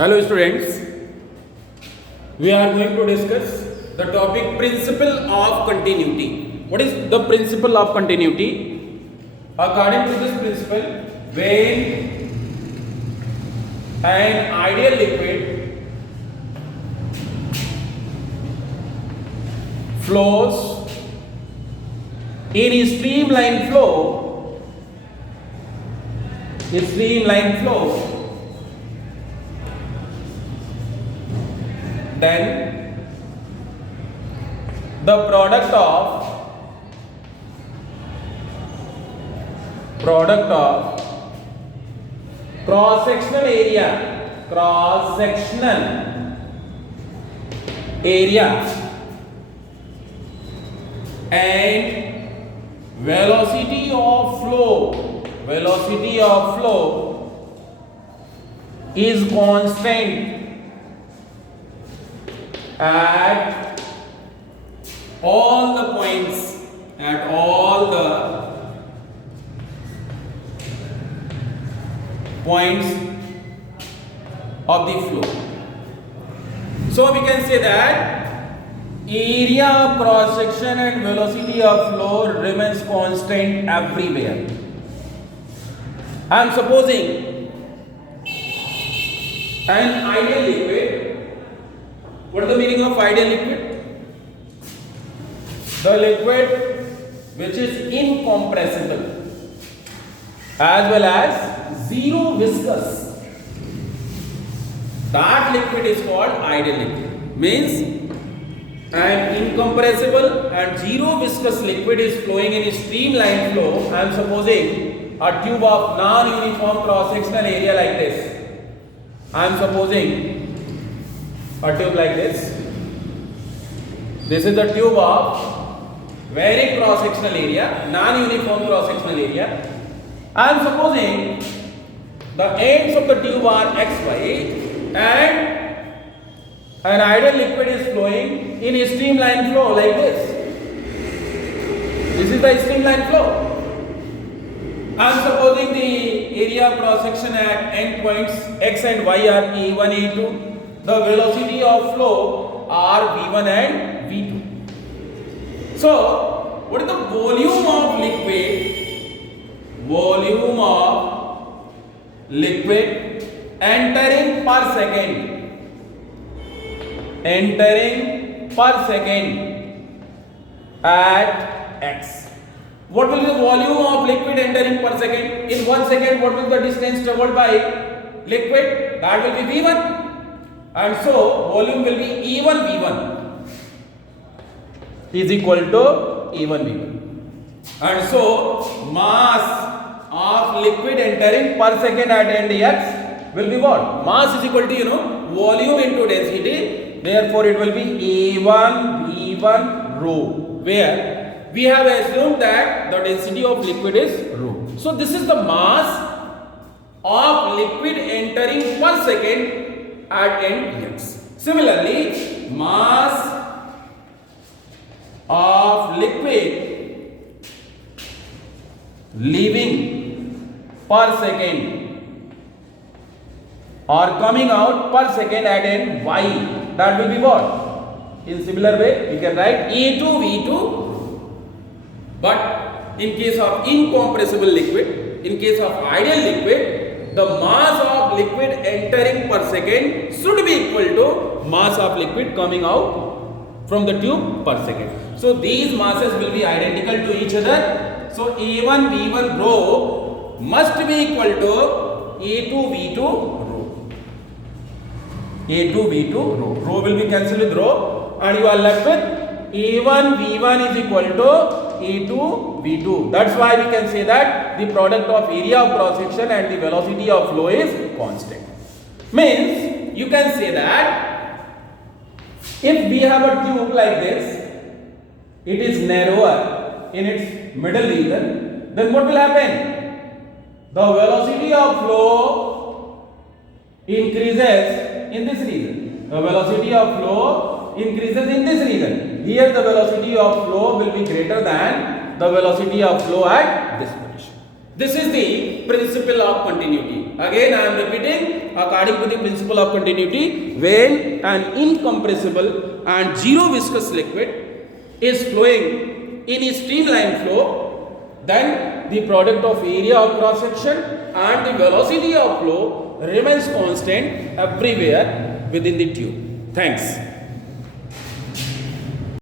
Hello students, we are going to discuss the topic principle of continuity. What is the principle of continuity? According to this principle, when an ideal liquid flows in a streamline flow, then the product of cross-sectional area and velocity of flow is constant at all the points of the flow. So we can say that area of cross section and velocity of flow remains constant everywhere. I am supposing an ideal liquid. What is the meaning of ideal liquid? The liquid which is incompressible as well as zero viscous. That liquid is called ideal liquid. Means an incompressible and zero viscous liquid is flowing in a streamline flow. I am supposing a tube of non-uniform cross-sectional area like this. I am supposing a tube like this. This is the tube of very cross-sectional area, non-uniform cross-sectional area. I am supposing the ends of the tube are XY and an ideal liquid is flowing in a streamline flow like this. This is the streamline flow. I am supposing the area of cross-section at end points X and Y are E1, E2. The velocity of flow are V1 and V2. So, what is the volume of liquid entering per second at X? What will be the volume of liquid entering per second? In 1 second, what will the distance traveled by liquid? That will be V1. And so, volume will be E1 V1 is equal to E1 V1. And so, mass of liquid entering per second at end X will be what? Mass is equal to, volume into density. Therefore, it will be A1 V1 rho, where we have assumed that the density of liquid is rho. So, this is the mass of liquid entering per second at end X. Similarly, mass of liquid leaving per second or coming out per second at end Y, that will be what? In similar way, we can write E2 V2, but in case of incompressible liquid, in case of ideal liquid, the mass of liquid entering per second should be equal to mass of liquid coming out from the tube per second. So these masses will be identical to each other. So A1 V1 rho must be equal to A2 V2 rho. A2 V2 rho. Rho will be cancelled with rho and you are left with A1 V1 is equal to A2 V2. That's why we can say that the product of area of cross section and the velocity of flow is constant. Means you can say that if we have a tube like this, it is narrower in its middle region, then what will happen? The velocity of flow increases in this region. The velocity of flow increases in this region. Here the velocity of flow will be greater than the velocity of flow at this position. This is the principle of continuity. Again I am repeating, according to the principle of continuity, when an incompressible and zero viscous liquid is flowing in a streamline flow, then the product of area of cross section and the velocity of flow remains constant everywhere within the tube. Thanks.